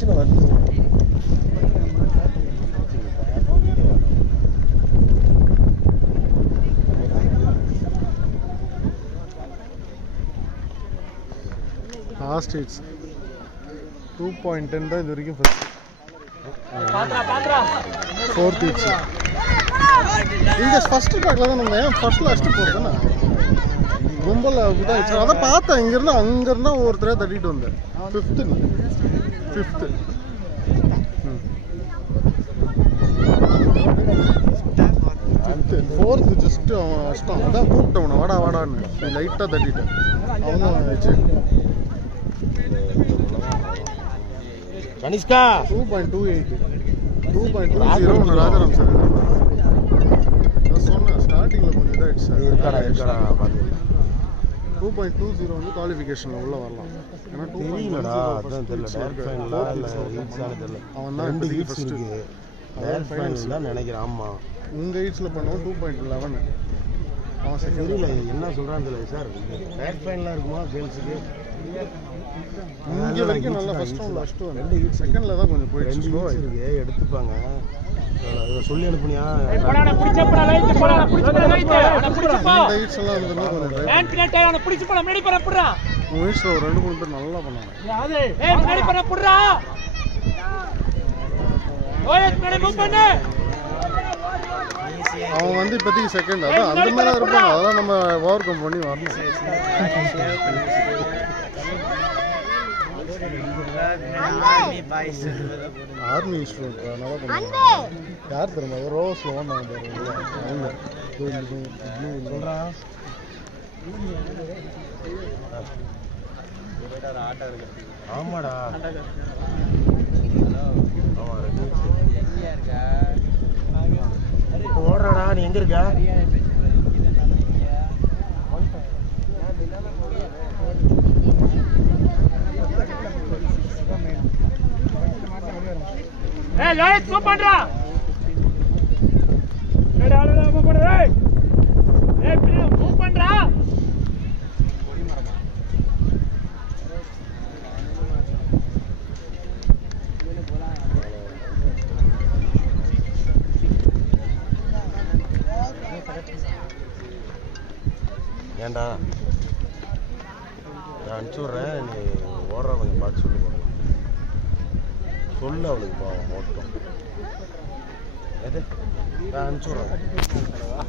பிரச்சனை வருது. Last hits 2.10 தான் இது வரைக்கும் ஃபர்ஸ்ட். ஃபோர்த் ஹிட்ஸ் இங்கே ஃபர்ஸ்ட் ட்ராக்ல தான் நம்ம ஃபர்ஸ்ட் லாஸ்ட்டு போகிறதுண்ணா ரொம்ப இதாகிடுச்சு. அதான் பார்த்தேன் இங்கேருந்து அங்கேருந்தா ஒவ்வொருத்தரே தட்டிட்டு வந்தேன். ஃபிஃப்த்து ஃபோர்த்து ஜஸ்ட்டு அவன் கஷ்டம். அதான் கூப்பிட்டவன வாடா வாடான்னு லைட்டாக தட்டிட்டேன். அவன் தான் ஆயிடுச்சு. கனிஷ்கா 2.28 2.20 ஒன்று ராஜாராம் சார் சொன்னேன் ஸ்டார்டிங்கில் கொஞ்சம் இதாகிடுச்சு சார். 2.20 வந்து குவாலிஃபிகேஷனில் உள்ளே வரலாம். ஏன்னா அவன் தான் ஃபஸ்ட்டு நினைக்கிறேன். ஆமாம் உங்கள் ஹீட்ஸில் பண்ணவன் 2.11 அவன் தெரியல என்ன சொல்கிறான்னு தெரியல சார். பேக் ஃபைனலாக இருக்குமா கேர்ள்ஸுக்கு? இங்கே வரைக்கும் நல்லா ஃபஸ்ட் வந்து செகண்டில் தான் கொஞ்சம் போயிடுச்சு. ஸ்லோ இருக்கு எடுத்துப்பாங்க. சொல்லி அனுப்புனியா? இந்த ஹீட்ஸ் எல்லாம் வந்து உங்கள் ஹீட்ஸில் ஒரு 2-3 பேர் நல்லா பண்ணாங்க. அவன் வந்து இப்போதைக்கு செகண்ட். அதான் அந்த மாதிரி தான் இருப்பாங்க. அதெல்லாம் நம்ம ஓவர் கம் பண்ணி வரணும். ஆர்மி ஸ்டூடெண்ட் நல்லா பண்ணுவாங்க. யார் தெரியுமா ரோஸில் ஓடினாங்க அவங்க சொல்கிறான். ஆமாடா ஓடுறாடா. நீ எங்க இருக்க? ஏண்டா நான் அனுப்பிச்சி விட்றேன். நீ ஓடுற கொஞ்சம் பார்த்து சொல்லு அவளுக்கு பாவம் ஓட்டம் எது நான் அனுப்பிச்சி விட்றேன்.